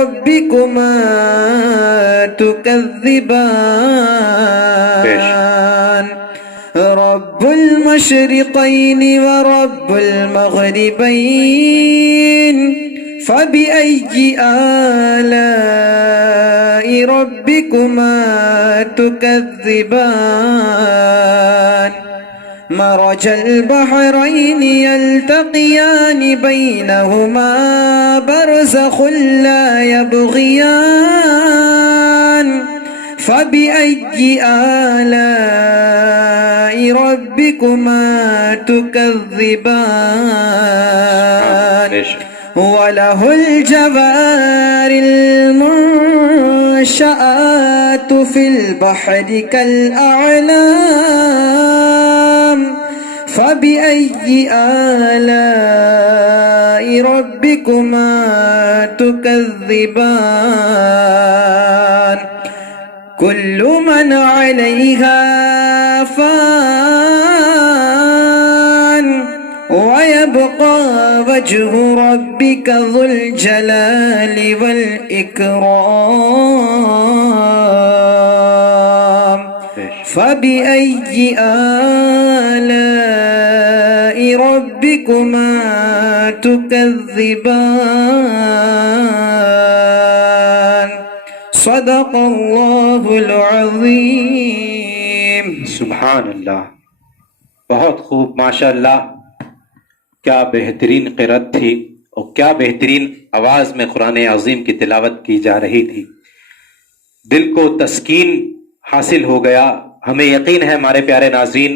ربكما تكذبان رب المشرقين ورب المغربين فبأي آلاء ربكما تكذبان مرج البحرين يلتقيان بينهما برزخ لا يبغيان فبأي آلاء ربكما تكذبان وله الجوار المنشآت في البحر كالأعلام فبأي آلاء ربكما تكذبان كل من عليها فان ويبقى وجه ربك ذو الجلال والإكرام فبأي آلاء ربكما تكذبان صدق اللہ العظیم. سبحان اللہ. بہت خوب، ماشاء اللہ. کیا بہترین قرأت تھی اور کیا بہترین آواز میں قرآن عظیم کی تلاوت کی جا رہی تھی. دل کو تسکین حاصل ہو گیا. ہمیں یقین ہے ہمارے پیارے ناظرین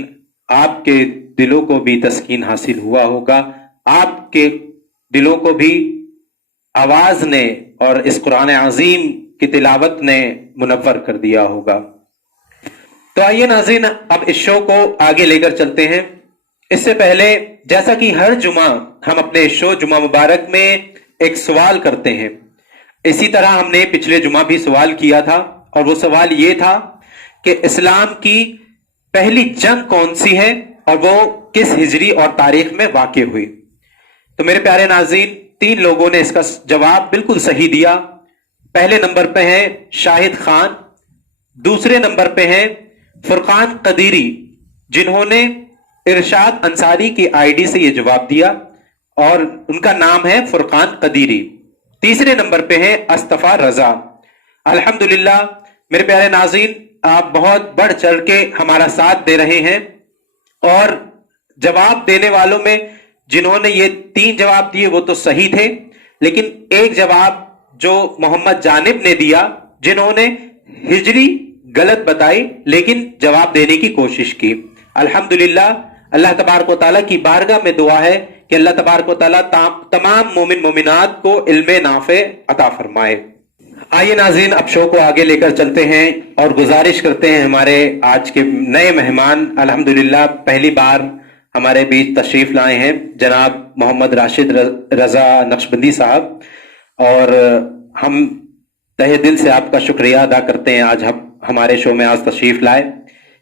آپ کے دلوں کو بھی تسکین حاصل ہوا ہوگا. آپ کے دلوں کو بھی آواز نے اور اس قرآن عظیم کی تلاوت نے منور کر دیا ہوگا. تو آئیے ناظرین اب اس شو کو آگے لے کر چلتے ہیں. اس سے پہلے جیسا کہ ہر جمعہ ہم اپنے شو جمعہ مبارک میں ایک سوال کرتے ہیں، اسی طرح ہم نے پچھلے جمعہ بھی سوال کیا تھا، اور وہ سوال یہ تھا کہ اسلام کی پہلی جنگ کون سی ہے اور وہ کس ہجری اور تاریخ میں واقع ہوئی. تو میرے پیارے ناظرین 3 لوگوں نے اس کا جواب بالکل صحیح دیا. پہلے نمبر پہ ہیں شاہد خان، دوسرے نمبر پہ ہیں فرقان قدیری جنہوں نے ارشاد انصاری کی آئی ڈی سے یہ جواب دیا اور ان کا نام ہے فرقان قدیری. تیسرے نمبر پہ ہیں استفا رضا. الحمدللہ میرے پیارے ناظرین آپ بہت بڑھ چڑھ کے ہمارا ساتھ دے رہے ہیں، اور جواب دینے والوں میں جنہوں نے یہ 3 جواب دیے وہ تو صحیح تھے، لیکن ایک جواب جو محمد جانب نے دیا جنہوں نے ہجری غلط بتائی لیکن جواب دینے کی کوشش کی. الحمدللہ اللہ تبارک و تعالیٰ کی بارگاہ میں دعا ہے کہ اللہ تبارک و تعالیٰ تمام مومن مومنات کو علم نافع عطا فرمائے. آئیے ناظرین اب شو کو آگے لے کر چلتے ہیں اور گزارش کرتے ہیں ہمارے آج کے نئے مہمان الحمدللہ پہلی بار ہمارے بیچ تشریف لائے ہیں جناب محمد راشد رضا نقشبندی صاحب، اور ہم تہہ دل سے آپ کا شکریہ ادا کرتے ہیں آج ہمارے شو میں آج تشریف لائے.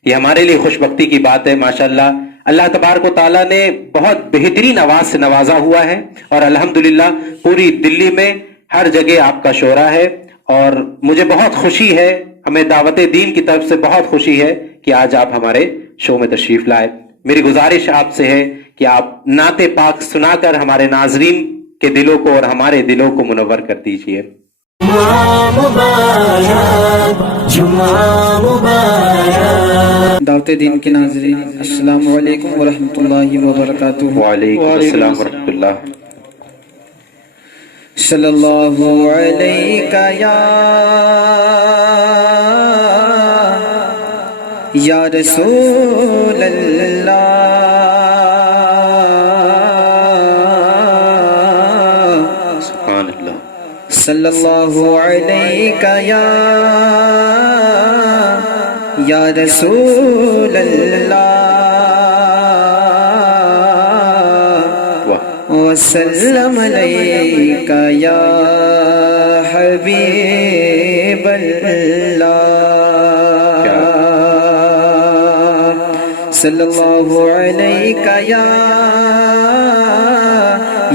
یہ ہمارے لیے خوش بختی کی بات ہے. ماشاءاللہ اللہ تبارک و تعالیٰ نے بہت بہترین آواز سے نوازا ہوا ہے، اور الحمدللہ پوری دلی میں ہر جگہ آپ کا شعرا ہے، اور مجھے بہت خوشی ہے، ہمیں دعوت دین کی طرف سے بہت خوشی ہے کہ آج آپ ہمارے شو میں تشریف لائے. میری گزارش آپ سے ہے کہ آپ نعت پاک سنا کر ہمارے ناظرین کے دلوں کو اور ہمارے دلوں کو منور کر دیجئے. دعوت دین کے ناظرین السلام علیکم ورحمۃ اللہ وبرکاتہ. وعلیکم السلام ورحمۃ اللہ. صلی اللہ علیہ یا رسول اللہ سبحان اللہ. صلی اللہ علیہ یا رسول اللہ وسلم علیک یا حبیب اللہ. صلی اللہ علیک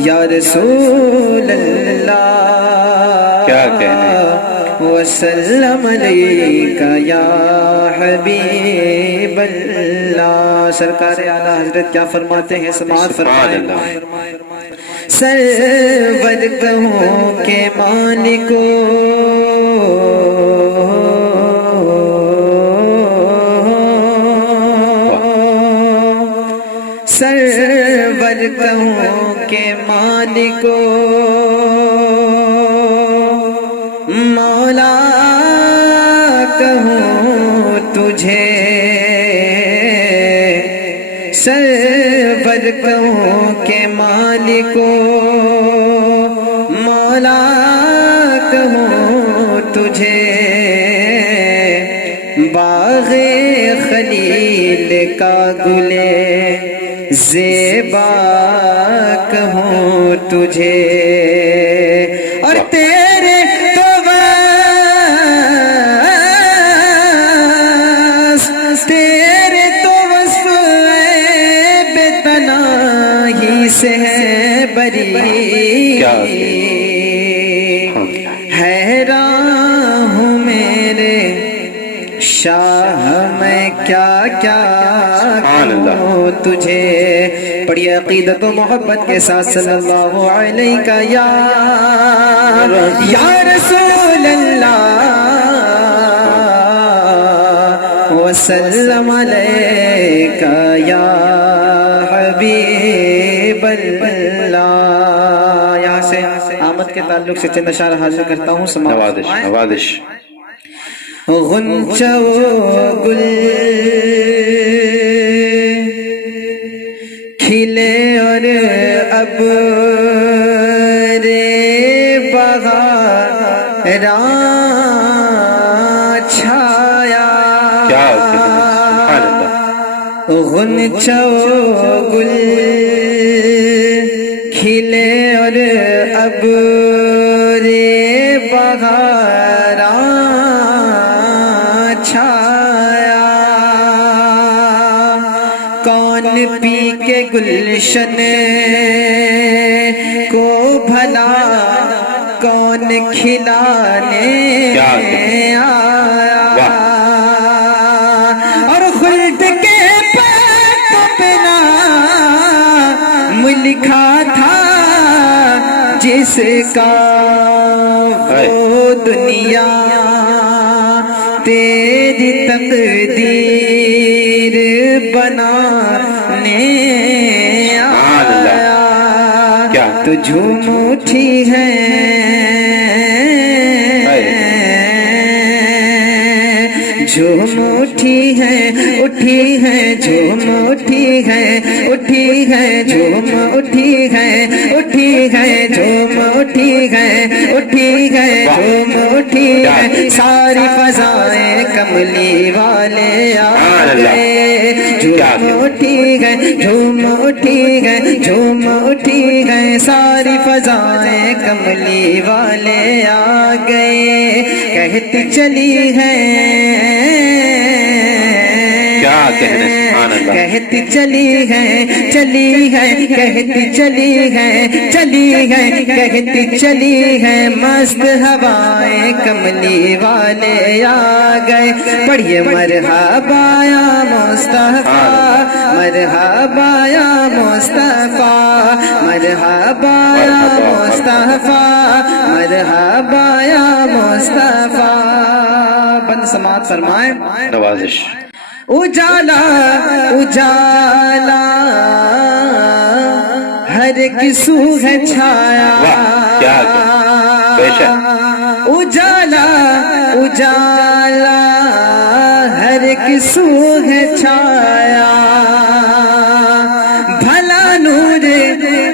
یا رسول اللہ کیا کہنے وسلم علیک یا حبیب اللہ. سرکار اعلیٰ حضرت کیا فرماتے ہیں؟ سماعت فرمائیں. سرور کہوں کہ مالکو سرور کہوں کہ مالکو مولا کہوں تجھے سرور کہوں کہ مالکو مولا کہوں تجھے باغ خلیل کا گلے زیبا کہوں تجھے اور تیرے سے ہے بری حیران ہوں میرے شاہ میں کیا کیا کہوں تجھے. پڑھیے عقیدت و محبت کے ساتھ صلی اللہ علیہ یا رسول اللہ وسلم علیک یا حبیب اللہ. یہاں سے آمد کے تعلق سے چند اشعار حاضر کرتا ہوں. نوازش. غنچہ و گل کھلے اور اب رے بہار چھایا. غنچہ و گل کھلے اور اب رے بہار چھایا. کون پی کے گلشن کو بھلا کون کھلانے آیا اور خلد کے پت پہ نام لکھا تھا جس کا وہ دنیا تیری تقدیر بنانے آیا. تو جھوم اٹھی ہے جھوم اٹھی ہے اٹھی ہے جھوم اٹھی ہے اٹھی ہے جھوم اٹھی ہے اٹھی ہے جھوم اٹھی ہے اٹھی ہے جھوم اٹھی ہے. ساری فضائیں کملی والے آ گئے. جھوم اٹھی ہے جھوم اٹھی ہے جھوم اٹھی ہے. ساری فضائیں کملی والے آ گئے. کہتی چلی ہے کہتی چلی ہے چلی ہے کہتی چلی ہے چلی ہے کہتی چلی ہے. مست ہوائیں کملی والے آ گئے. پڑھیے مرحبا یا مصطفیٰ مرحبا یا مصطفیٰ مرحبا یا مصطفیٰ مرحبا یا مصطفیٰ. بند سماعت فرمائیں. نوازش. اجالا اجالا ہر کسو ہے چھایا. اجالا اجالا ہر کسو ہے چھایا. بھلا نور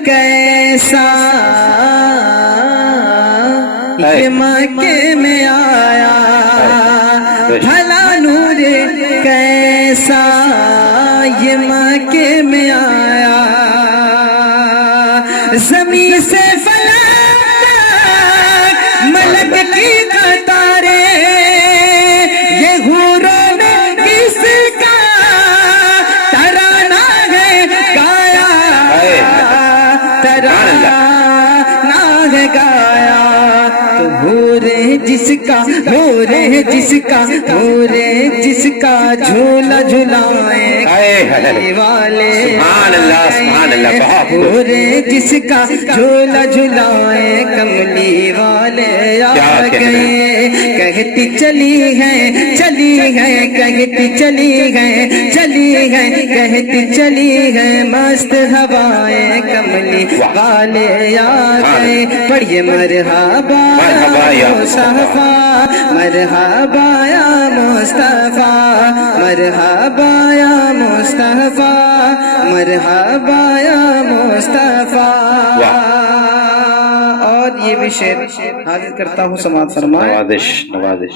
کیسا یہ مکے میں آیا. بھلا نور کیسا یہ مکے میں آیا. زمین سے فلک ملک کی قطاریں یہ حوروں میں کس کا ترانہ ہے گایا ترانہ ہے گایا. تو حور نور ہے جس کا نور ہے جس کا جھولا جھلائیں کملی والے سبحان اللہ سبحان اللہ بہت نور ہے جس کا جھولا جھلائیں کملی والے آ گئے کہتی چلی ہے کہتی چلی ہے کہتی چلی ہے مست ہوائیں کملی والے آ گئے پڑھیے مرحبا یا مصطفیٰ مرحبا یا مصطفیٰ مرحبا یا مصطفیٰ مرحبا یا مصطفیٰ اور یہ بھی شعر حاضر کرتا ہوں سماعت فرمائے نوازش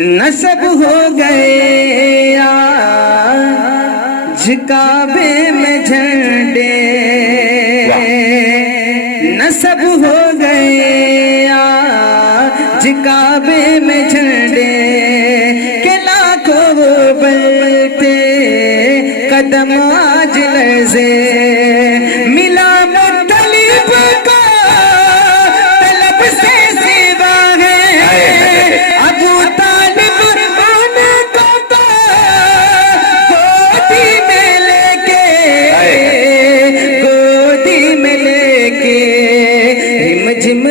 نصب ہو گئے آج کعبے میں جھنڈے نصب ہو گئے آج کعبے میں جھنڈے کہ لاکھوں بلتے قدم آج لرزے ملا مطلب کو طلب سے سوا ہے ابو طالب ان کو تو گودی میں لے کے رم جم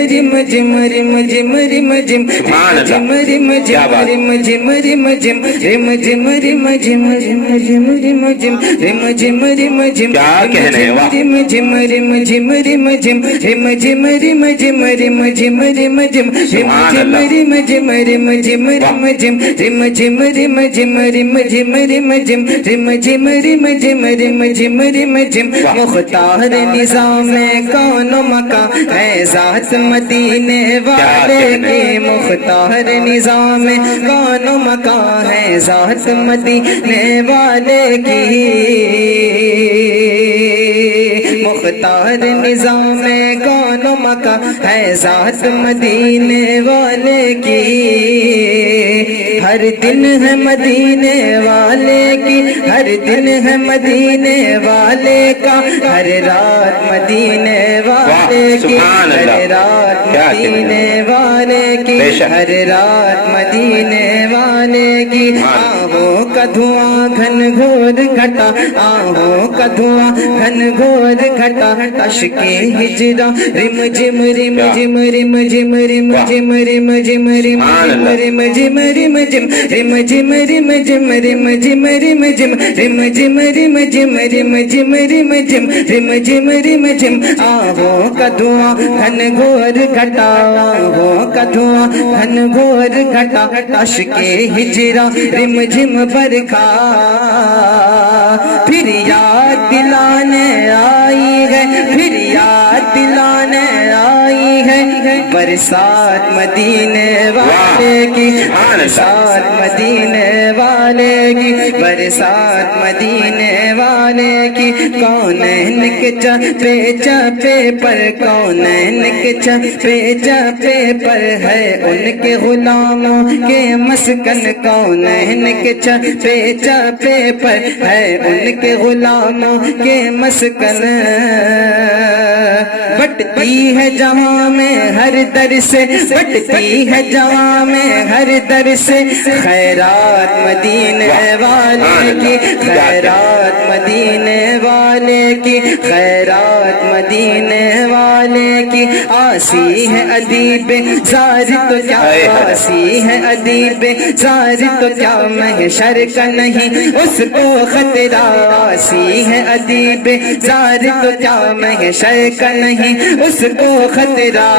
جم رم جم رم جم جم رم جم رم جم رم جم رم جم رم جم رم جم رم جم رم جم رم جم کیا کہنے ہیں واہ رم جم رم جم رم جم رم جم رم جم رم جم رم جم رم جم رم جم رم جم رم جم رم جم رم جم رم جم رم جم رم جم رم جم رم جم رم جم مختار نظام کون و مکان ہے ذات مدینے والے کی مختار نظام کون و مکان ہے ذات مدینے والے کی مختار نظام کون و مکان ہے ذات مدینے والے کی ہر دن ہے مدینے والے کی ہر دن ہے مدینے والے کا ہر رات مدینے والے کی ہر رات مدینے والے کی ہر رات مدینے والے کی آہوں کا دھواں گھن گھور گھٹا آہوں کا دھواں گھن گھور گھٹا اشکے ہجرا رم جم رم جم رم جم رم جم رم جم رم رم جم رم جم رم جم رم جم رم جم رم جم رم جم رم جم رم جم رم جم رم جم رم جم آہوں کا دھواں گھن گھور گھٹا آہوں کا دھواں گھن گھور گھٹا اشکے ہجرا رم جم برکھا پھر یاد دلانے آئی ہے پھر یاد دلانے آئی ہے برسات مدینے والے کی برسات مدینے والے کی برسات مدینے والے کی کونین کے چپے چپے پر کونین کے چپے چپے پر ہے ان کے غلاموں کے مسکن کونین کے چپے چپے پر ہے ان کے غلاموں کے مسکن بٹتی ہے جہاں میں ہر در سے بٹتی ہے جہاں میں ہر در سے خیرات مدینے والے کی خیرات مدینے والے کی خیرات مدینے والے کی آسی ہے ادیب زار تو کیا آسی ہے ادیب زار تو کیا محشر کا نہیں اس کو خطرہ آسی ہے ادیب زار تو کیا محشر کا نہیں اس کو خطرہ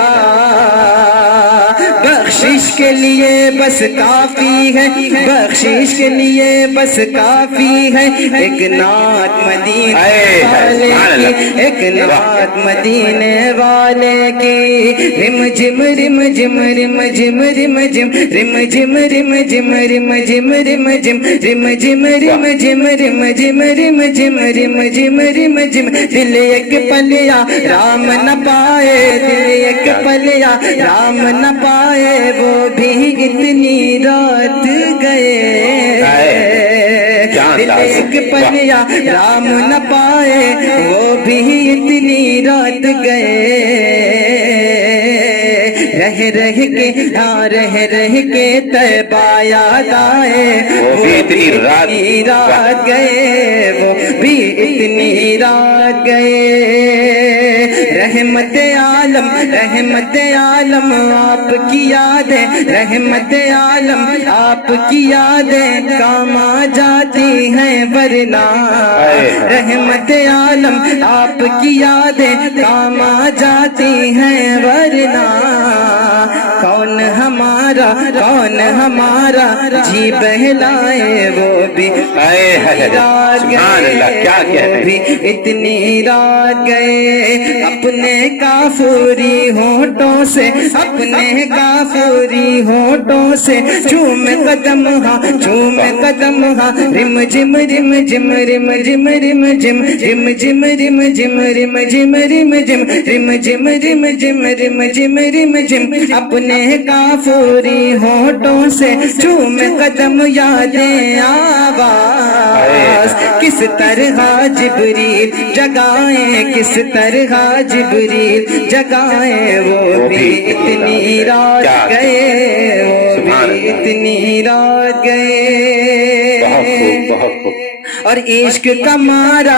بخشش کے لیے بس کافی ہے بخشش کے لیے بس کافی ہے ایک نعت مدینے والے کی ایک نعت مدینے والے کی رم جم رم جم رم جم رم جم رم جم رم جم رم جم رم جم رم جم رم جم رم جم رم جم رم جم رم جم دل ایک پلیا رام نہ پائے دل ایک پلیا رام نہ پائے وہ بھی اتنی رات گئے دل ایک پلیا رام نہ پائے وہ بھی اتنی رات گئے رہ رہ کے رہ رہ کے طیبہ یاد آئے وہ بھی اتنی رات گئے وہ بھی اتنی رات گئے رحمت عالم آپ کی یادیں رحمت عالم آپ کی یادیں کام آ جاتی ہیں ورنہ رحمت عالم آپ کی یادیں کام آ جاتی ہیں ورنہ کون ہمارا جی بہلائے وہ بھی اتنی رات گئے اپنے کافری ہونٹوں سے چوم قدم ہاں رم جم رم جم رم جم رم جم رم جم رم جم رم جم رم جم رم جم رم جم رم جم رم جم اپنے کافری ہونٹوں سے چوم قدم یادیں آواز کس طرح جبریل جگائیں کس طرح جبریل جگائیں وہ بھی اتنی رات گئے وہ بھی اتنی رات گئے اور عشق کا مارا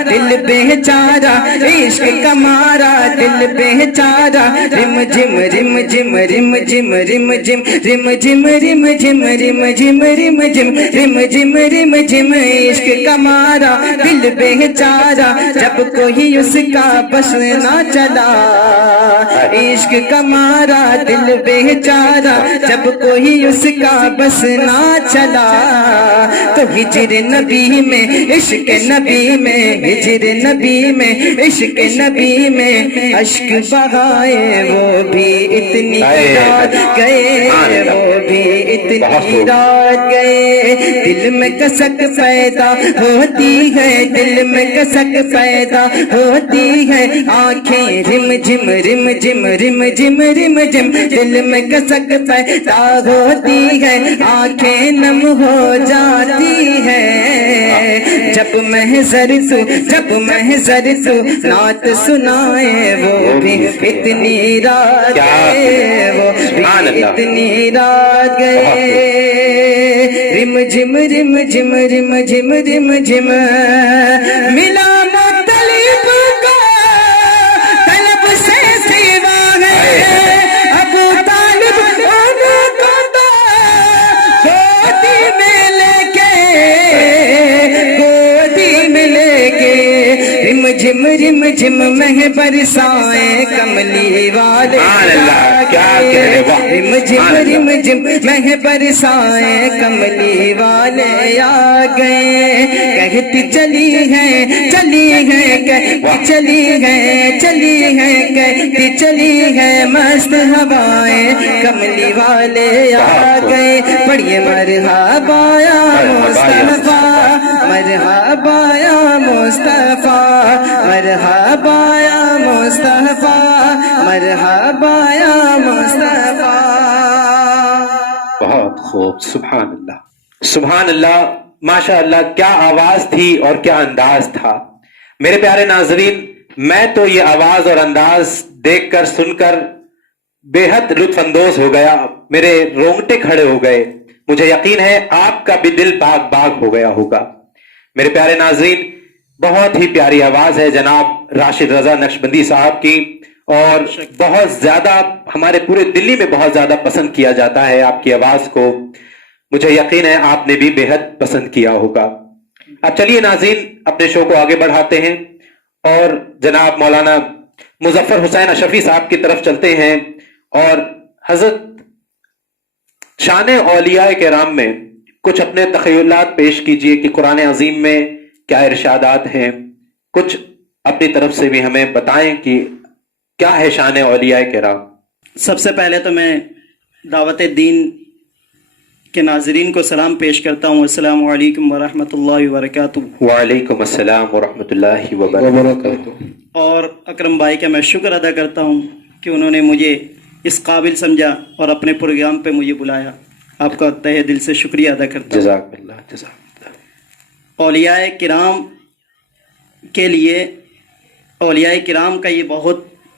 دل بیچارہ عشق کا مارا دل بیچارہ رم جم رم جم رم جم رم جم رم جم رم جم رم جم رم جم رم جم رم جم عشق کا مارا دل بیچارہ جب کوئی اس کا بس نہ چلا عشق کا مارا دل بیچارہ جب کوئی اس کا بس نہ چلا تو ہجر نبی میں عشق نبی میں ہجر نبی میں عشق نبی میں اشک بہائے وہ بھی اتنی رات گئے وہ بھی اتنی رات گئے دل میں کسک پیدا ہوتی ہے دل میں کسک پیدا ہوتی ہے آنکھیں رم جم رم جم رم جم رم جم دل میں کسک پیدا ہوتی ہے آنکھیں نم ہو جاتی ہے جب محضر تو نعت سنائے وہ بھی اتنی رات گئے وہ بھی اتنی رات گئے رم جم رم جم رم جم رم جم ملا مطلب کو طلب سے سوا ہے ابو طالب ان کو تو جم رم جم مہ برسائیں کملی والے رم جم رم جم مہ برسائیں کملی والے آ گئے کہتی چلی ہیں کہتی چلی ہیں مست ہوائیں کملی والے آ گئے پڑھیے مرحبا یا مصطفیٰ مرحبا یا مصطفیٰ مرحبا یا مصطفیٰ مرحبا یا مصطفیٰ بہت خوب سبحان اللہ ماشاء اللہ کیا آواز تھی اور کیا انداز تھا میرے پیارے ناظرین میں تو یہ آواز اور انداز دیکھ کر سن کر بے حد لطف اندوز ہو گیا میرے رونگٹے کھڑے ہو گئے مجھے یقین ہے آپ کا بھی دل باغ ہو گیا ہوگا میرے پیارے ناظرین بہت ہی پیاری آواز ہے جناب راشد رضا نقشبندی صاحب کی اور بہت زیادہ ہمارے پورے دلی میں بہت زیادہ پسند کیا جاتا ہے آپ کی آواز کو مجھے یقین ہے آپ نے بھی بے حد پسند کیا ہوگا اب چلیے ناظرین اپنے شو کو آگے بڑھاتے ہیں اور جناب مولانا مظفر حسین اشرفی صاحب کی طرف چلتے ہیں اور حضرت شان اولیاء کرام میں کچھ اپنے تخیلات پیش کیجئے کہ قرآن عظیم میں کیا ارشادات ہیں کچھ اپنی طرف سے بھی ہمیں بتائیں کہ کیا ہے شان اولیاء کرام سب سے پہلے تو میں دعوت دین کے ناظرین کو سلام پیش کرتا ہوں السلام علیکم ورحمۃ اللہ وبرکاتہ وعلیکم السلام ورحمۃ اللہ وبرکاتہ اور اکرم بھائی کا میں شکر ادا کرتا ہوں کہ انہوں نے مجھے اس قابل سمجھا اور اپنے پروگرام پہ مجھے بلایا آپ کا تہہ دل سے شکریہ ادا کرتا ہوں جزاک اللہ اولیاء کرام کے لیے اولیاء کرام کا یہ بہت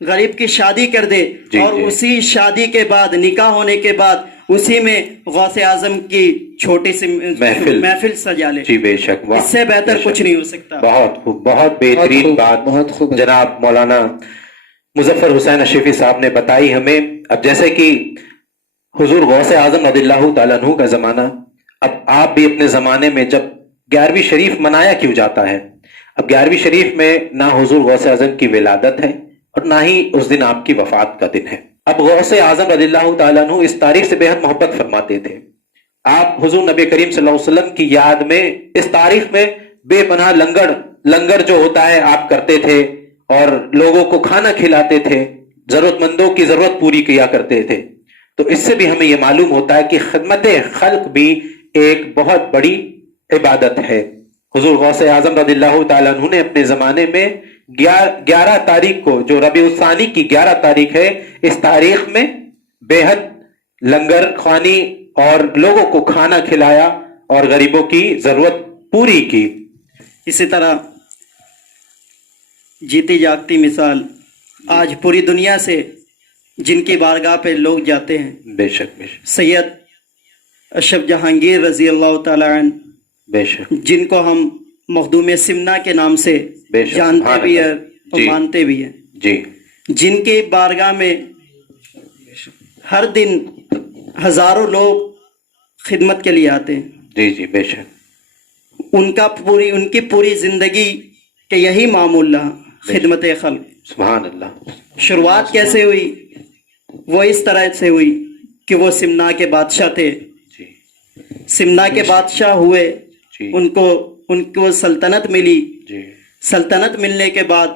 غریب کی شادی کر دے اور اسی شادی کے بعد نکاح ہونے کے بعد اسی میں غوث اعظم کی چھوٹی سی محفل سجا لے. جی بے شک, اس سے بہتر کچھ نہیں ہو سکتا. بہت خوب, بہت بہترین بات بہت خوب جناب مولانا مظفر حسین اشرفی صاحب نے بتائی ہمیں. اب جیسے کہ حضور غوث اعظم رضی اللہ تعالیٰ عنہ کا زمانہ, اب آپ بھی اپنے زمانے میں جب 11ویں شریف منایا کیوں جاتا ہے؟ اب 11ویں شریف میں نہ حضور غوث اعظم کی ولادت ہے اور نہ ہی اس دن آپ کی وفات کا دن ہے. اب غوث اعظم رضی اللہ تعالیٰ عنہ اس تاریخ سے بے حد محبت فرماتے تھے. آپ حضور نبی کریم صلی اللہ علیہ وسلم کی یاد میں اس تاریخ میں بے پناہ لنگر جو ہوتا ہے آپ کرتے تھے اور لوگوں کو کھانا کھلاتے تھے, ضرورت مندوں کی ضرورت پوری کیا کرتے تھے. تو اس سے بھی ہمیں یہ معلوم ہوتا ہے کہ خدمت خلق بھی ایک بہت بڑی عبادت ہے. حضور غوث اعظم رضی اللہ تعالیٰ عنہ نے اپنے زمانے میں 11 تاریخ کو, جو ربیع الثانی کی 11 تاریخ ہے, اس تاریخ میں بے حد لنگر خوانی اور لوگوں کو کھانا کھلایا اور غریبوں کی ضرورت پوری کی. اسی طرح جیتی جاگتی مثال آج پوری دنیا سے جن کی بارگاہ پہ لوگ جاتے ہیں, بے شک بے شک, سید اشرف جہانگیر رضی اللہ تعالی عنہ, بے شک, جن کو ہم مخدوم سمنا کے نام سے جانتے بھی ہیں اور مانتے بھی ہیں, جی, جن کی بارگاہ میں ہر دن ہزاروں لوگ خدمت کے لیے آتے ہیں. جی جی بے شک, ان کی پوری زندگی کہ یہی معمول رہا, خدمت خلق. سبحان اللہ. شروعات کیسے ہوئی؟ وہ اس طرح سے ہوئی کہ وہ سمنا کے بادشاہ تھے. جی, سمنا کے بادشاہ ہوئے, جی, ان کو سلطنت ملی. جی, سلطنت ملنے کے بعد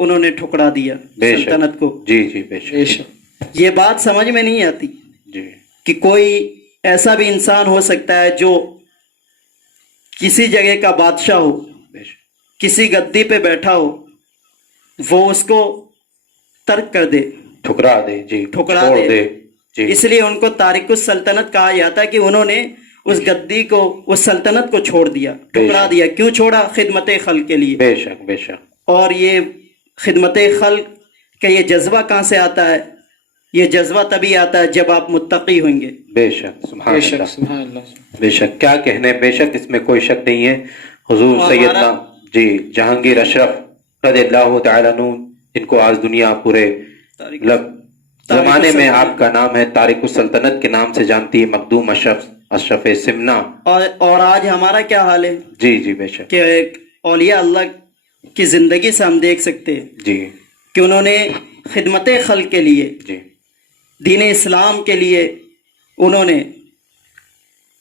انہوں نے ٹھکرا دیا سلطنت کو. جی جی بے شک. یہ بات سمجھ میں نہیں آتی جی, کہ کوئی ایسا بھی انسان ہو سکتا ہے جو کسی جگہ کا بادشاہ ہو, کسی گدی پہ بیٹھا ہو, وہ اس کو ترک کر دے, ٹھکرا دے. جی, ٹھکرا دے. جی, اس لیے ان کو تارک السلطنت کہا جاتا ہے کہ انہوں نے اس گدی کو, اس سلطنت کو چھوڑ دیا, ٹھکرا دیا. کیوں چھوڑا؟ خدمت خلق کے لیے. بے شک بے شک. اور یہ خدمت خلق کا یہ جذبہ کہاں سے آتا ہے؟ یہ جذبہ تبھی آتا ہے جب آپ متقی ہوئیں گے. بے شک, سبحان اللہ, بے شک. کیا کہنے, بے شک, اس میں کوئی شک نہیں ہے. حضور سیدنا جی جہانگیر اشرف رضی اللہ تعالیٰ عنہ, جن کو آج دنیا پورے زمانے میں آپ کا نام ہے تارک السلطنت کے نام سے جانتی ہے, مخدوم اشرف سمنا. اور آج ہمارا کیا حال ہے؟ جی جی بے شک, کہ ایک اولیاء اللہ کی زندگی سے ہم دیکھ سکتے ہیں جی کہ انہوں نے خدمت خلق کے لیے, جی, دین اسلام کے لیے انہوں نے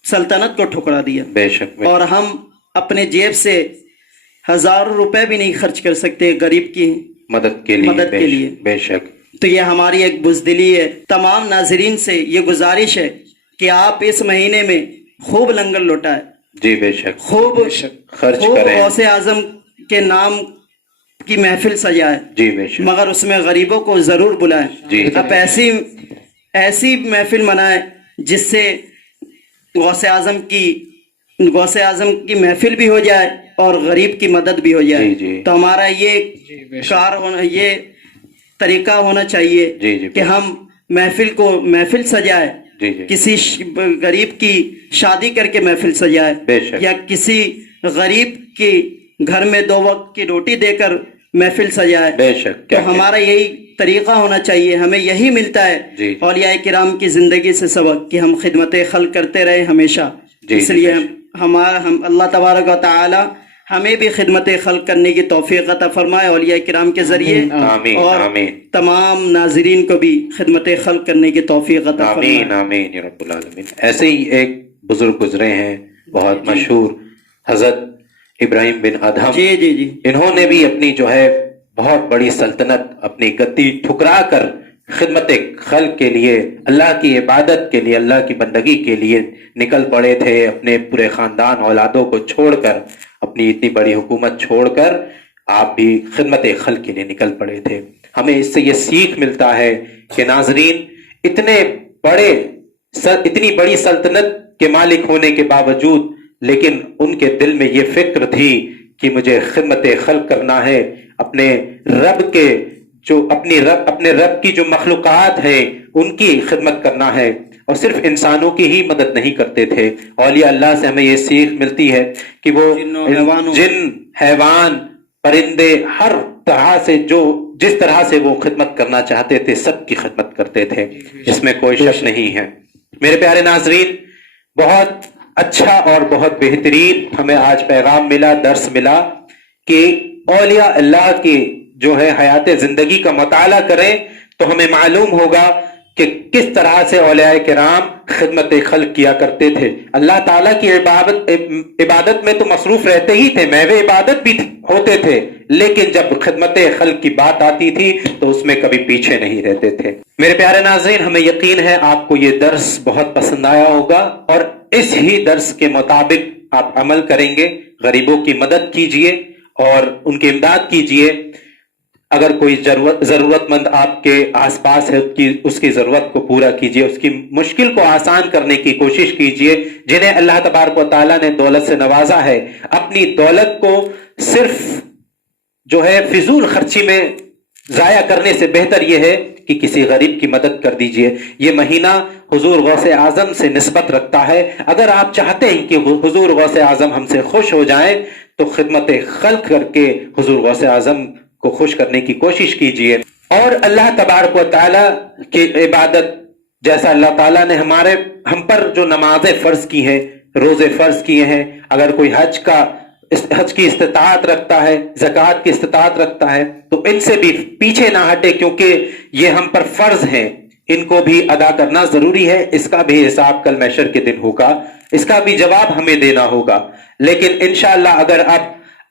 سلطنت کو ٹھکرا دیا. بے شک. اور ہم اپنے جیب سے 1000 روپے بھی نہیں خرچ کر سکتے غریب کی مدد کے لیے. بے شک. تو یہ ہماری ایک بزدلی ہے. تمام ناظرین سے یہ گزارش ہے کہ آپ اس مہینے میں خوب لنگر لوٹائیں. جی بے شک, خوب خرچ کریں. غوث اعظم کے نام کی محفل سجائے. جی بے شک, مگر اس میں غریبوں کو ضرور بلائیں. جی, اب ایسی محفل منائیں جس سے غوث اعظم کی محفل بھی ہو جائے اور غریب کی مدد بھی ہو جائے. جی جی. تو ہمارا یہ طریقہ ہونا چاہیے جی جی کہ ہم محفل سجائے. جی جی. کسی غریب کی شادی کر کے محفل سجائے, بے شک, یا کسی غریب کی گھر میں 2 وقت کی روٹی دے کر محفل سجائے. بے شک. تو ہمارا یہی طریقہ ہونا چاہیے. ہمیں یہی ملتا ہے جی, اولیاء کرام کی زندگی سے سبق کہ ہم خدمت خلق کرتے رہے ہمیشہ. جی, اس لیے ہم اللہ تبارک و تعالی ہمیں بھی خدمت خلق کرنے کی توفیق عطا فرمائے اولیاء کرام کے ذریعے. آمین, اور آمین. تمام ناظرین کو بھی خدمت خلق کرنے کی توفیق عطا فرمائے. آمین آمین یا رب العالمین. ایسے ہی ایک بزرگ گزرے ہیں بہت مشہور, حضرت ابراہیم بن ادہم. جی جی جی. انہوں نے بھی اپنی جو ہے بہت بڑی سلطنت, اپنی گدی ٹھکرا کر خدمت خلق کے لیے, اللہ کی عبادت کے لیے, اللہ کی بندگی کے لیے نکل پڑے تھے. اپنے پورے خاندان اولادوں کو چھوڑ کر, اپنی اتنی بڑی حکومت چھوڑ کر آپ بھی خدمت خلق کے لیے نکل پڑے تھے. ہمیں اس سے یہ سیکھ ملتا ہے کہ ناظرین, اتنی بڑی سلطنت کے مالک ہونے کے باوجود لیکن ان کے دل میں یہ فکر تھی کہ مجھے خدمت خلق کرنا ہے, اپنے رب کے جو اپنے رب کی جو مخلوقات ہے ان کی خدمت کرنا ہے، اور صرف انسانوں کی ہی مدد نہیں کرتے تھے۔ اولیاء اللہ سے ہمیں یہ سیکھ ملتی ہے کہ وہ جن، حیوان، پرندے، ہر طرح سے جس طرح سے وہ خدمت کرنا چاہتے تھے سب کی خدمت کرتے تھے، اس میں کوئی شک نہیں ہے۔ میرے پیارے ناظرین، بہت اچھا اور بہت بہترین ہمیں آج پیغام ملا، درس ملا کہ اولیاء اللہ کی جو ہے حیات زندگی کا مطالعہ کریں تو ہمیں معلوم ہوگا کہ کس طرح سے اولیاء کرام خدمت خلق کیا کرتے تھے۔ اللہ تعالیٰ کی عبادت میں تو مصروف رہتے ہی تھے، محو عبادت بھی ہوتے تھے، لیکن جب خدمت خلق کی بات آتی تھی تو اس میں کبھی پیچھے نہیں رہتے تھے۔ میرے پیارے ناظرین، ہمیں یقین ہے آپ کو یہ درس بہت پسند آیا ہوگا اور اس ہی درس کے مطابق آپ عمل کریں گے۔ غریبوں کی مدد کیجئے اور ان کی امداد کیجئے۔ اگر کوئی ضرورت مند آپ کے آس پاس ہے اس کی ضرورت کو پورا کیجئے، اس کی مشکل کو آسان کرنے کی کوشش کیجئے۔ جنہیں اللہ تبارک و تعالیٰ نے دولت سے نوازا ہے، اپنی دولت کو صرف جو ہے فضول خرچی میں ضائع کرنے سے بہتر یہ ہے کہ کسی غریب کی مدد کر دیجئے۔ یہ مہینہ حضور غوث اعظم سے نسبت رکھتا ہے۔ اگر آپ چاہتے ہیں کہ حضور غوث اعظم ہم سے خوش ہو جائیں تو خدمت خلق کر کے حضور غوث اعظم کو خوش کرنے کی کوشش کیجئے۔ اور اللہ تبارک و تعالیٰ کی عبادت، جیسا اللہ تعالیٰ نے ہم پر جو نمازیں فرض کی ہیں، روزے فرض کیے ہیں، اگر کوئی حج کی استطاعت رکھتا ہے، زکوٰۃ کی استطاعت رکھتا ہے تو ان سے بھی پیچھے نہ ہٹے، کیونکہ یہ ہم پر فرض ہیں، ان کو بھی ادا کرنا ضروری ہے۔ اس کا بھی حساب کل محشر کے دن ہوگا، اس کا بھی جواب ہمیں دینا ہوگا۔ لیکن انشاءاللہ اگر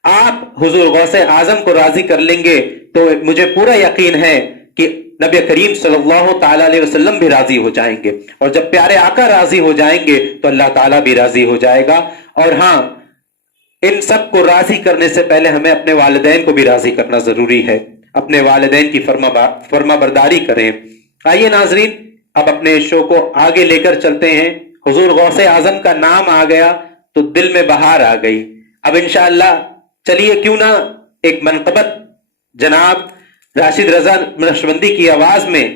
آپ حضور غوث اعظم کو راضی کر لیں گے تو مجھے پورا یقین ہے کہ نبی کریم صلی اللہ تعالیٰ علیہ وسلم بھی راضی ہو جائیں گے، اور جب پیارے آقا راضی ہو جائیں گے تو اللہ تعالیٰ بھی راضی ہو جائے گا۔ اور ہاں، ان سب کو راضی کرنے سے پہلے ہمیں اپنے والدین کو بھی راضی کرنا ضروری ہے، اپنے والدین کی فرما برداری کریں۔ آئیے ناظرین، اب اپنے شو کو آگے لے کر چلتے ہیں۔ حضور غوث اعظم کا نام آ گیا تو دل میں بہار آ گئی۔ اب انشاءاللہ چلیے کیوں نہ ایک منقبت جناب راشد رضا نقشبندی کی آواز میں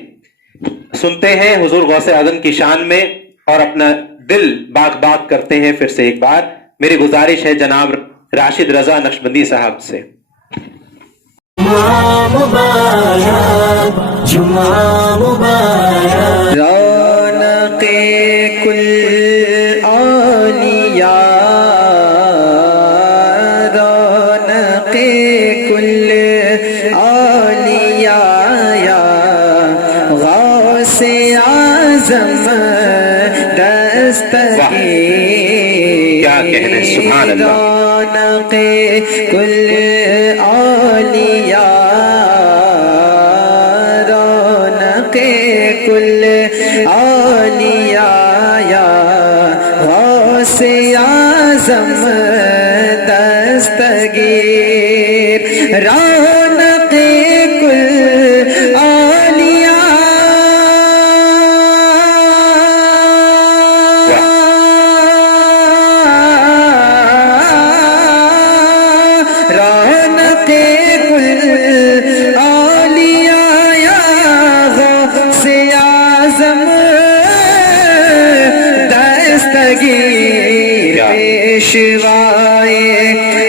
سنتے ہیں حضور غوث اعظم کی شان میں، اور اپنا دل باغ باغ کرتے ہیں پھر سے ایک بار۔ میری گزارش ہے جناب راشد رضا نقشبندی صاحب سے۔ جمعہ مبارک، رونق کل اولیاء، رونق کل اولیاء، یا غوث اعظم دستگیر، کیا کہنے، سبحان اللہ۔ رونق کل اولیاء، رونق کل اولیاء، یا غوث اعظم دستگیر، رونق کل اولیاء، رونق کل اولیاء، یا غوث اعظم دستگیر، پیشوائے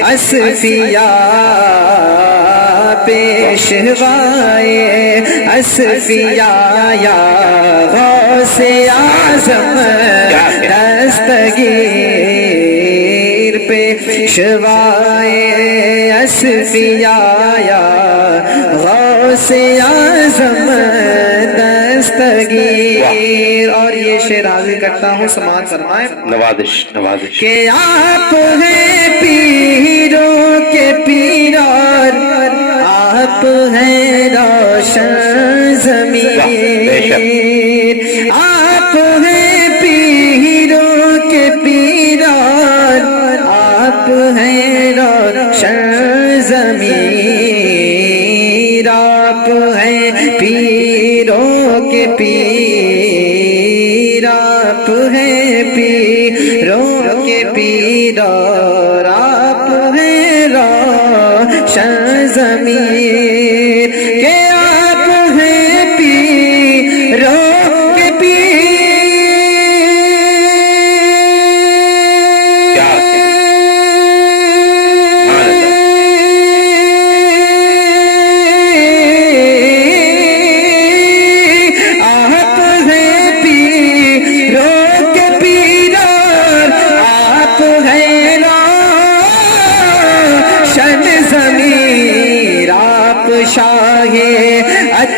اصفیاء، پیشوائے اصفیاء، یا غوث اعظم دستگیر، پیشوائے اصفیاء، یا غوث اعظم دستگیر۔ اور یہ شعر حاضر کرتا ہوں، سماعت فرمائیں۔ نوازش نوازش کہ آپ ہیں پیروں کے پیران، آپ ہیں روشن ضمیر، آپ ہیں پیروں کے پیران، آپ ہیں روشن ضمیر، آپ ہیں پیروں کے پیر، آپ ہیں پیروں کے پیر، اور آپ ہیں روشن ضمیر، کہ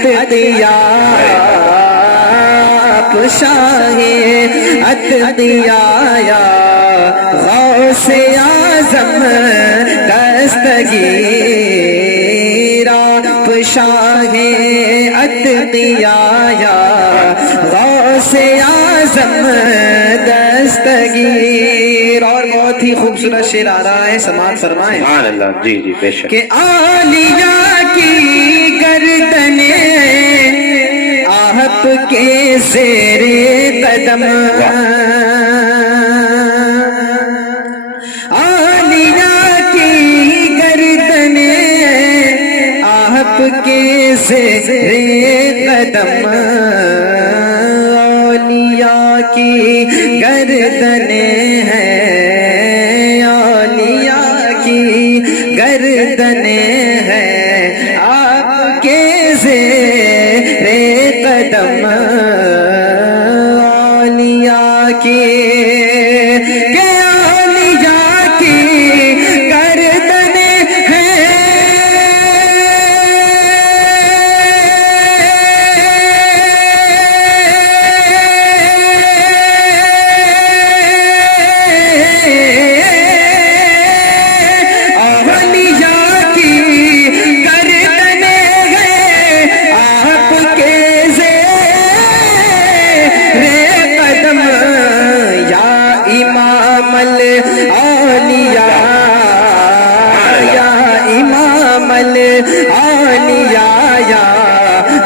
اتقیا شاہ اتقیا یا غوث اعظم دستگیر آپ شاہ اتقیا یا غوث اعظم دستگیر. اور بہت ہی خوبصورت شعر آ رہا ہے، سماعت فرمائیں. سبحان اللہ. جی جی بے شک. کہ اولیاء کی گردنیں آپ کے زیر قدم، اولیاء کی گردنیں آپ کے زیر قدم، اولیاء کی گردنیں ہیں، اولیاء کی گردنیں ہیں آپ کے زیر قدم، اولیاء کی اولیاء کی گردنیں ہیں.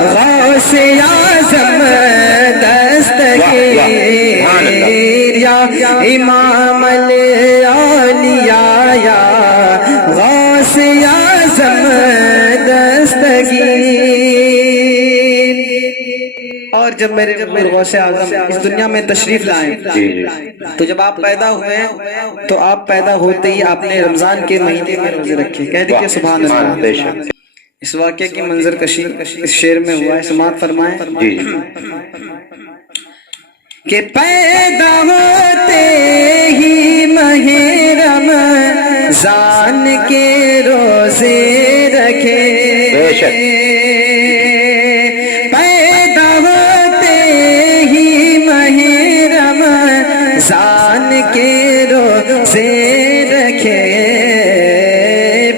غوث اعظم دستگیر یا امام الاولیاء یا غوث اعظم دستگیر. اور جب میرے غوث اعظم اس دنیا میں تشریف لائیں تو جب آپ پیدا ہوئے تو آپ پیدا ہوتے ہی آپ نے رمضان کے مہینے میں روزے رکھے. کہہ دیجیے سبحان اللہ. اس واقعے کی منظر کشی اس شعر میں ہوا ہے، سماعت فرمائیں. کہ پیدا ہوتے ہی ماہ رمضان کے روزے رکھے، پیدا ہوتے ہی ماہ رمضان کے روزے رکھے،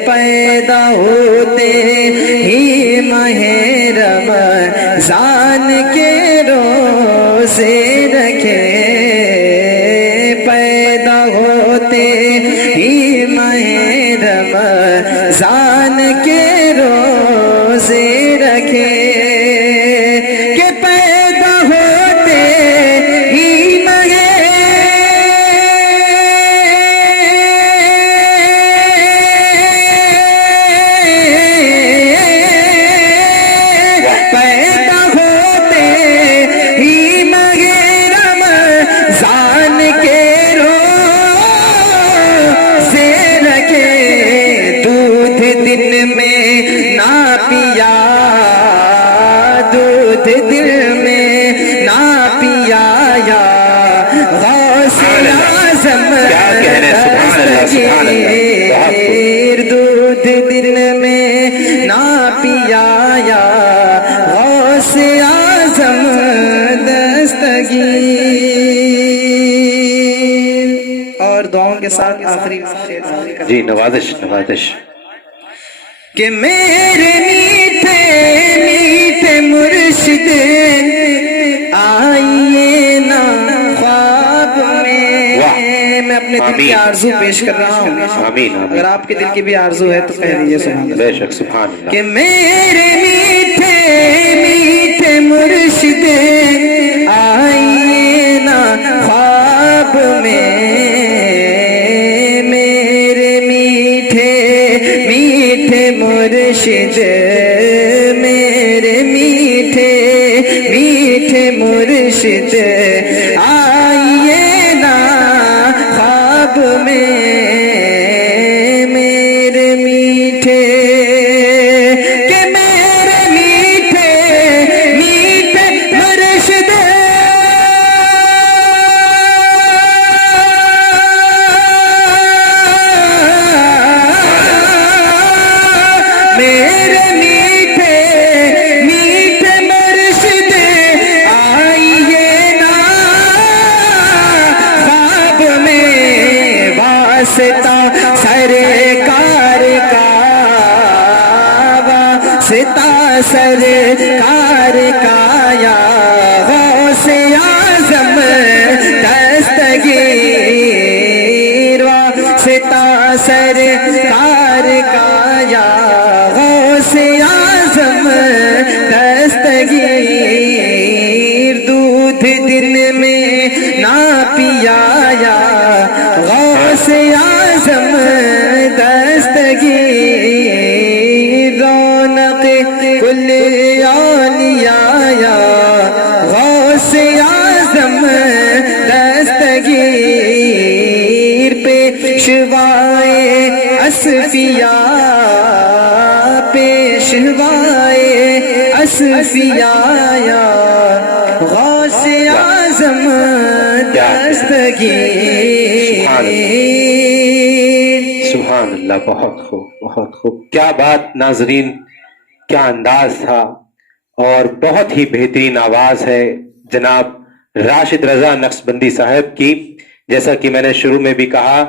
پیدا ہوتے ہی ماہ رمضان کے روزے رکھے، پیدا ہوتے ہی ماہ رمضان کے روزے رکھے، کہ پیدا ہوتے ہی دودھ دل میں نہ پیا یا غوث اعظم دستگیر. اور دعاؤں کے ساتھ آخری جی نوازش نوازش. کہ میرے میٹھے میٹھے مرشد آئیے نا خواب میں اپنے دل کی آرزو پیش کر رہا ہوں. اگر آپ کے دل کی بھی آرزو ہے تو کہہ دیجیے سبحان اللہ. بے شک سبحان اللہ. کہ میرے میٹھے میٹھے مرشد آئیے نا خواب میں، میرے میٹھے میٹھے مرشد، میرے میٹھے میٹھے مرشد آئیے نا خواب میں، میرے میٹھے کہ میرے میٹھے میٹھے مرشد میرے میٹھے میٹھے ستا سرکار کا یا غوث اعظم دستگیر واسطہ سرکار کا یا غوث اعظم دستگیر دودھ دن میں نہ پیا یا غوث اعظم دستگیر رونق کل اولیاء یا غوث اعظم دستگیر پیشوائے اصفیاء پیشوائے اصفیاء یا غوث اعظم دستگیر سبحان اللہ، بہت خوب بہت خوب، کیا بات ناظرین، کیا انداز تھا، اور بہت ہی بہترین آواز ہے جناب راشد رضا نقشبندی صاحب کی۔ جیسا کہ میں نے شروع میں بھی کہا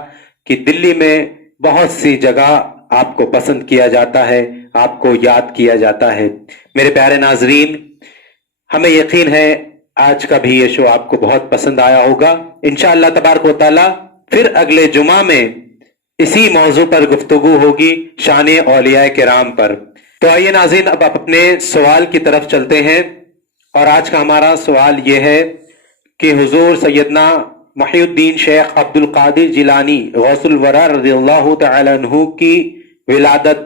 کہ دلی میں بہت سی جگہ آپ کو پسند کیا جاتا ہے، آپ کو یاد کیا جاتا ہے۔ میرے پیارے ناظرین، ہمیں یقین ہے آج کا بھی یہ شو آپ کو بہت پسند آیا ہوگا۔ انشاءاللہ تبارک و تعالی پھر اگلے جمعہ میں اسی موضوع پر گفتگو ہوگی، شان اولیاء کرام پر۔ تو آئیے ناظرین، اب اپنے سوال کی طرف چلتے ہیں، اور آج کا ہمارا سوال یہ ہے کہ حضور سیدنا محی الدین شیخ عبد القادر جیلانی غوث الورا رضی اللہ تعالی عنہ کی ولادت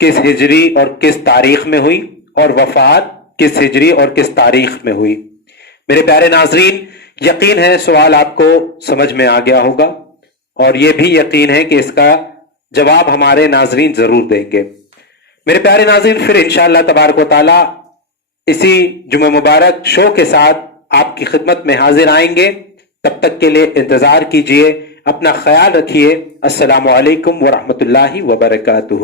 کس ہجری اور کس تاریخ میں ہوئی، اور وفات کس ہجری اور کس تاریخ میں ہوئی؟ میرے پیارے ناظرین، یقین ہے سوال آپ کو سمجھ میں آ گیا ہوگا، اور یہ بھی یقین ہے کہ اس کا جواب ہمارے ناظرین ضرور دیں گے۔ میرے پیارے ناظرین، پھر انشاءاللہ تبارک و تعالی اسی جمعہ مبارک شو کے ساتھ آپ کی خدمت میں حاضر آئیں گے۔ تب تک کے لیے انتظار کیجئے، اپنا خیال رکھیے۔ السلام علیکم ورحمۃ اللہ وبرکاتہ۔